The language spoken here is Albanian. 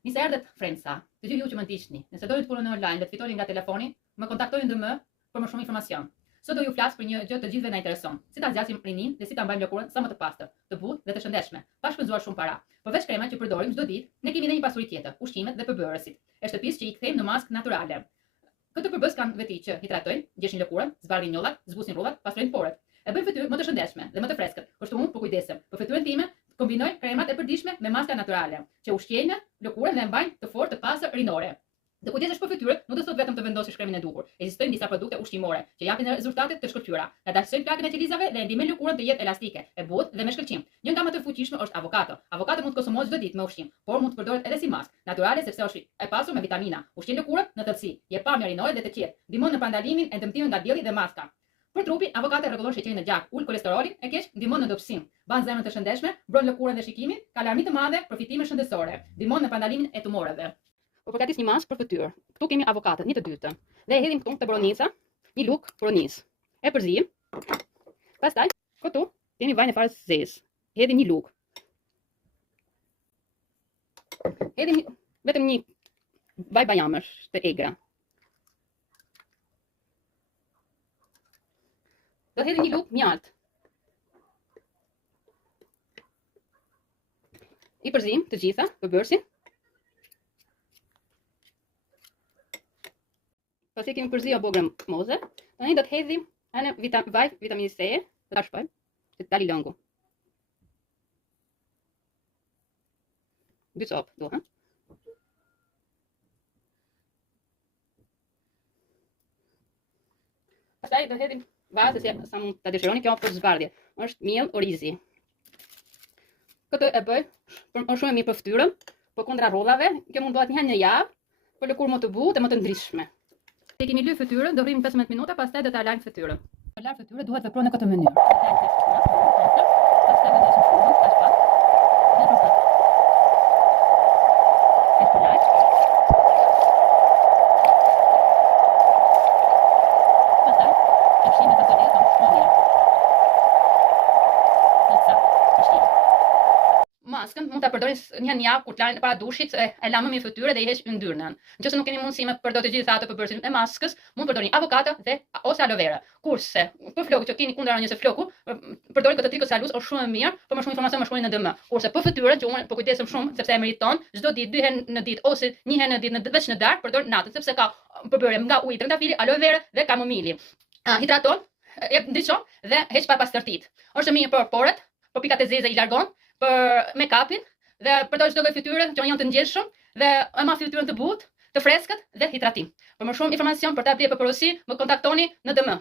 Nisë erdhet Friendsa. Të gjithë ju që më ndiqni, nëse doni të punoni online dhe të fitoni nga telefoni, më kontaktojeni ndë për më shumë informacion. Sot do ju flas për një gjë të gjithëve na intereson, si ta zgjasim rinin dhe si ta mbajmë lëkurën sa më të pastër, të butë dhe të shëndetshme, pa shpenzuar shumë para. Përveç kremave që përdorim çdo ditë, ne kemi edhe një pasuri tjetër, ushqimet dhe përbërësit e shtëpisë që i kthejmë në maskë natyrale. Këtë përbërës kanë veti që hidratojnë, gjeshin lëkurën, zbardhin njollat, zbusin rrullat, pastrojnë porët. E bëjnë fytyrën më të shëndetshme dhe më të freskët. Kështu unë po kujdesem për fytyrën time, kombinoj kremat e përditshme me maska natyrale, që ushqejnë lëkurën dhe e mbajnë të fortë, të pastër rinore. Të kujdesesh për fytyrën, nuk do të thotë vetëm të vendosësh kremin e duhur. Ekzistojnë disa produkte ushqimore që japin rezultate të shkëlqyera, nga dalsojnë plakën e qelizave dhe ndihmojnë lëkurën të jetë elastike, e butë dhe me shkëlqim. Një nga më të fuqishme është avokado. Avokado mund të konsumohet çdo ditë me ushqim, por mund të përdoret edhe si maskë natyrale sepse është e pasur me vitamina. Ushqen lëkurën në thellësi, jep pamje rinore dhe të qetë, ndihmon në parandalimin e dëmtimit nga dielli dhe maska. Për trupin, avokado rregullon sheqerin në gjak, ul kolesterolin e keq, ndihmon në dobësim, ban zemrën të shëndetshme, mbron lëkurën dhe shikimin, ka alarmi të madhe, përfitime shëndetësore, ndihmon në parandalimin e tumoreve. Po përgatis një maskë për fytyrë. Këtu kemi avokatën, një të dytën. Dhe e hedhim këtu te boronica, një luk boronicë. E përzijim. Pastaj këtu kemi vajin e farës së zezë. Hedhim një luk. Hedhim vetëm një vaj bajamësh të egra. Do hedhim një luk mjalt. I përzijim të gjitha përbërësin. Pasi kemi përzija bogrën moze, tani do të hedhim anë vaj vitaminë C, do ta shpojmë, që të dali lëngu. 2 copë duha. Pastaj do hedhim vaj se sa mund ta dëshironi, kjo për zbardhje. Është miell orizi. Këtë e bëj për shumë mirë për fytyrën, por kundra rrodhave, kjo mund bëhet një herë në javë, për lëkurë më të butë dhe më të ndritshme. Se kemi lyer fytyrën, do rrim 15 minuta, pastaj do ta lajm fytyrën. Për larë fytyrën duhet veprojë në këtë mënyrë. Pastaj vendosim furrën, pas pak. Maskën mund ta përdori një javë kur të larën para dushit, e lamëm në fytyrë dhe i heq yndyrnën. Nëse nuk keni mundësi me përdor të gjitha ato përbërësit e maskës, mund të përdorni avokado dhe ose aloe vera. Kurse për flokun që keni kundër nëse floku, përdorni këtë trikot salus është shumë e mirë, për më shumë informacion më shkruani në DM. Kurse për fytyrën që unë po kujdesem shumë sepse e meriton, çdo ditë 2 herë në ditë ose 1 herë në ditë veç në darkë përdor natën sepse ka përbërje nga uji trëndafili, aloe vera dhe kamomili. Hidraton, jep ndriçon dhe heq pa pastërtit. Është mirë për porët, për pikat e zeza i largon, për make-upin dhe përdor çdo lloj fytyre që janë të ngjeshëm dhe e ma fytyrën të butë, të freskët dhe hidratim. Për më shumë informacion për ta blerë për porosi, më kontaktoni në DM.